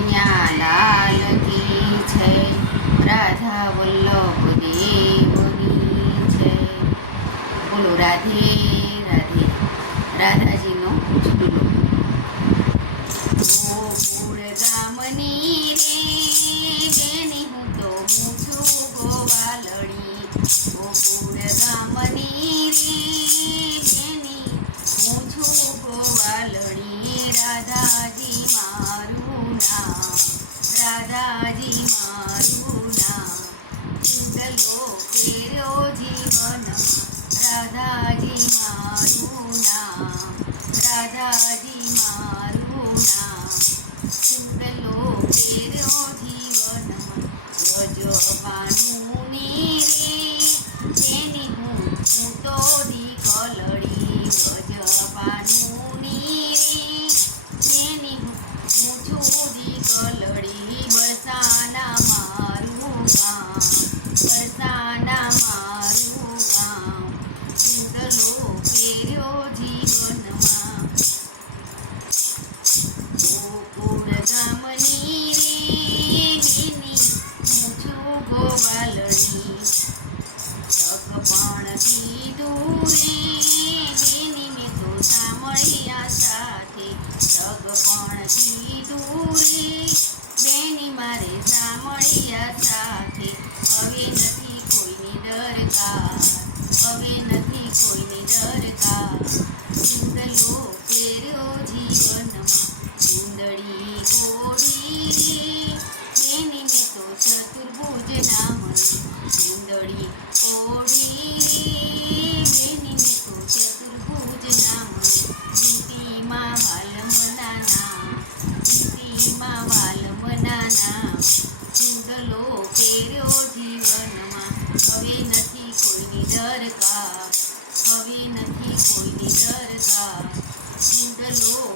niña मा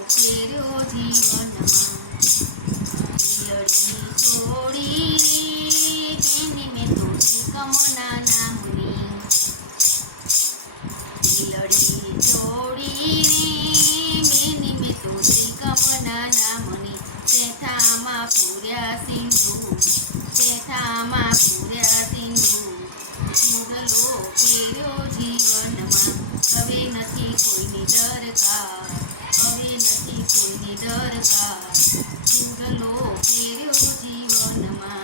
ફેર્યો નામની લડી પૂર્યા સિંધુ ચેથામાં પૂર્યા સિંધુ જીવનમાં હવે નથી કોઈની દરકાર હવે નથી કોઈની દરકાર સિંગલો ફેર્યો જીવનમાં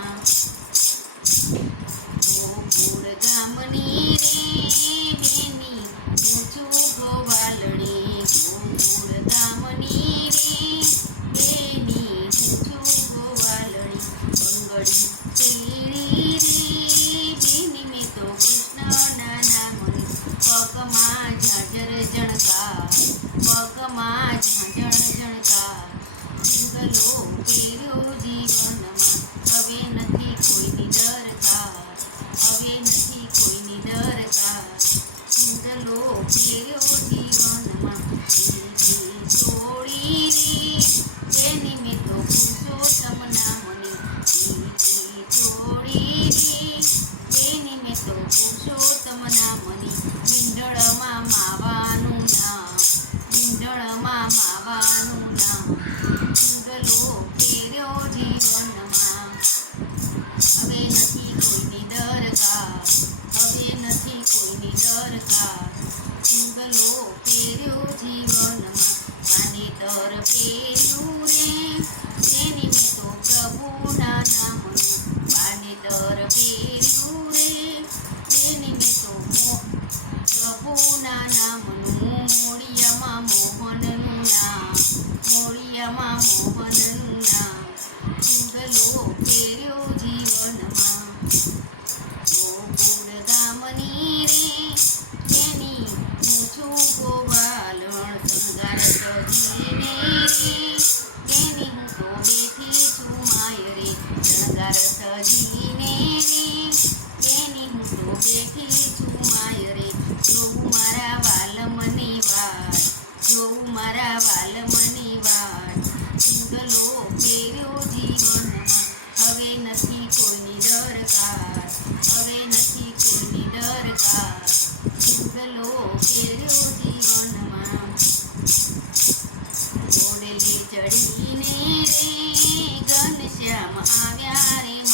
ગણશ્યામ આવ્યા રે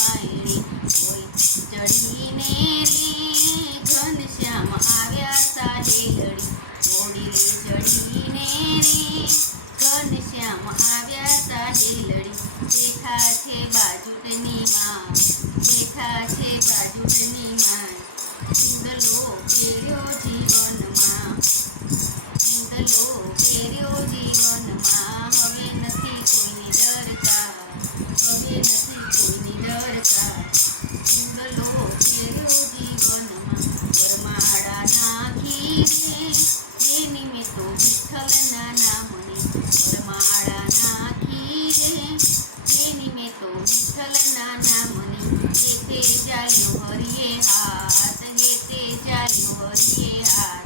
जायो हरिये हाथ घेते जायो हरिये हाथ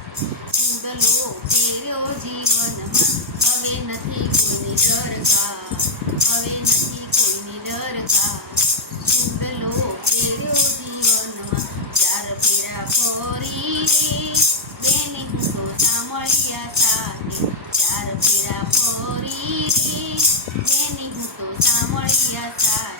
ઉડલો ફેર્યો જીવનમાં હવે નથી કોઈની દરકાર હવે નથી કોઈની દરકાર ઉડલો ફેર્યો જીવનમાં ચાર ફેરા ફરી રે બેને હું તો સાંભળ્યા સાથે ચાર ફેરા ફરી રે બેને હું તો સાંભળ્યા સાથે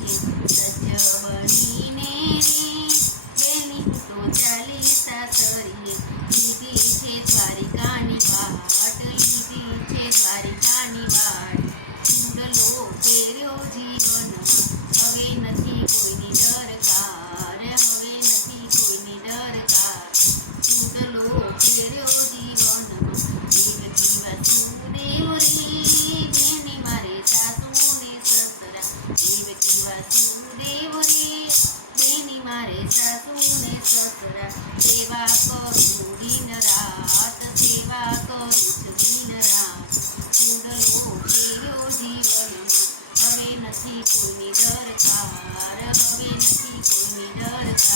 Yeah.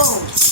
Oh.